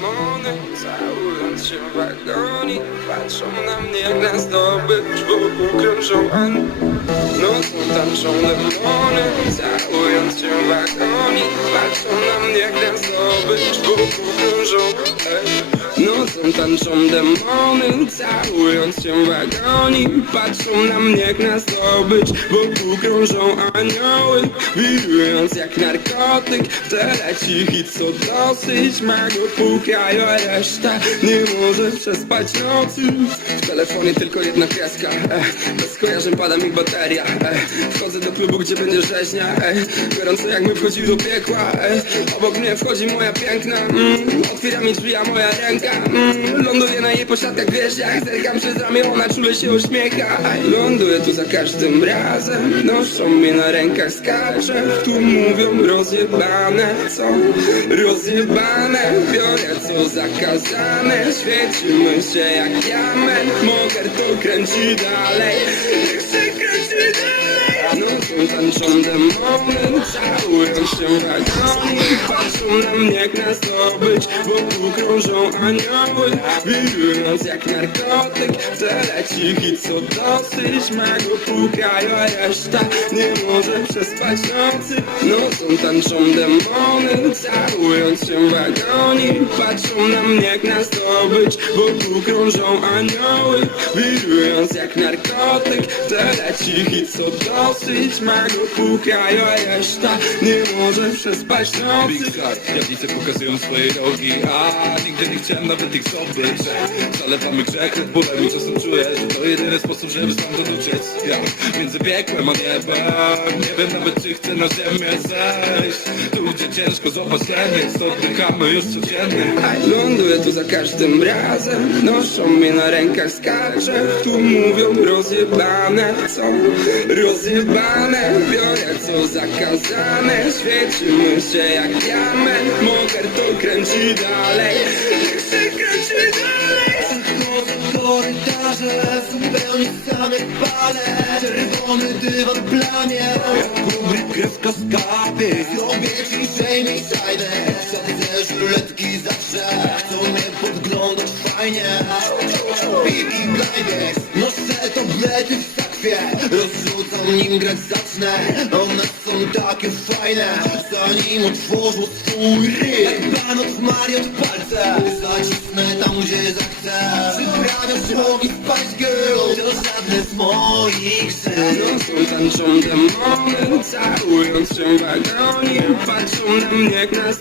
demony Całując się w agonii Patrzą na mnie jak na zdobycz Wokół krążą an Nocą tańczą demony Całując się w agonii Patrzą na mnie jak na zdobycz. Nocą tańczą demony Całując się w Patrzą na mnie jak na zdobycz Wokół krążą anioły. Wirując jak narkotyk W tle leci hit co dosyć Mago. Pukają, a reszta Nie może przespać nocy. W telefonie tylko jedna kreska e, Bez skojarzeń pada mi bateria e, Wchodzę do klubu, gdzie będzie rzeźnia e, Gorąco jakbym wchodził do piekła e, Obok mnie wchodzi moja piękna mm, Otwiera mi drzwi, a moja ręka mm, Ląduje na jej pośladkach, wiesz jak Zerkam przez ramię, ona czule się uśmiecha. Ląduję tu za każdym razem Noszą mnie na rękach, skaczę Tu mówią rozjebane, co? Rozjebane. Biorę co zakazane Świecimy się jak diament Moger to kręci dalej Tańczą demony Całują się agonii Patrzą na mnie jak na zdobycz Wokół krążą anioły Wirując jak narkotyk leci hit co dosyć Mago pukają, a reszta Nie może przespać nocy Nocą tańczą demony Całując się w agonii Patrzą na mnie jak na zdobycz Wokół krążą anioły Wirując jak narkotyk leci hit co dosyć Mago pukają, a reszta Nie może przespać. Nocy Big Star, diablice pokazują swoje rogi A nigdy nie chciałem nawet ich zdobyć Zalewamy grzech Red Bullem i czasem czuję, że to jedyny sposób, żeby stamtąd uciec ja, Między piekłem a niebem Nie wiem nawet czy chcę na ziemię zejść Tu gdzie ciężko. Zobacz jest Oddychamy już codziennie. Ląduję tu za każdym razem. Noszą mnie na rękach, skaczę Tu mówią rozjebane, co? Rozjebane. Biorę co zakazane. Świecimy się jak diament Moger to kręci dalej. Chcę kręcić dalej. Chodzę korytarze, zupełnie sam jak palę Czerwony dywan planie. Kubry krew w kaskapie Zrobię ci shame i sajdę Wsadzę żuletki zawsze Chcą mnie podglądać fajnie Bibi blinders Noszę tablety w sakwie Rozrzucam nim grać zacznę One są takie fajne Zanim otworzą swój ryj Jak pan od Mariot palce Zacisnę tam gdzie zachcę Przyprawiasz nogi Spice Girl To żadne z moich Nocą tańczą demony Całując się w agonii Patrzą na mnie jak na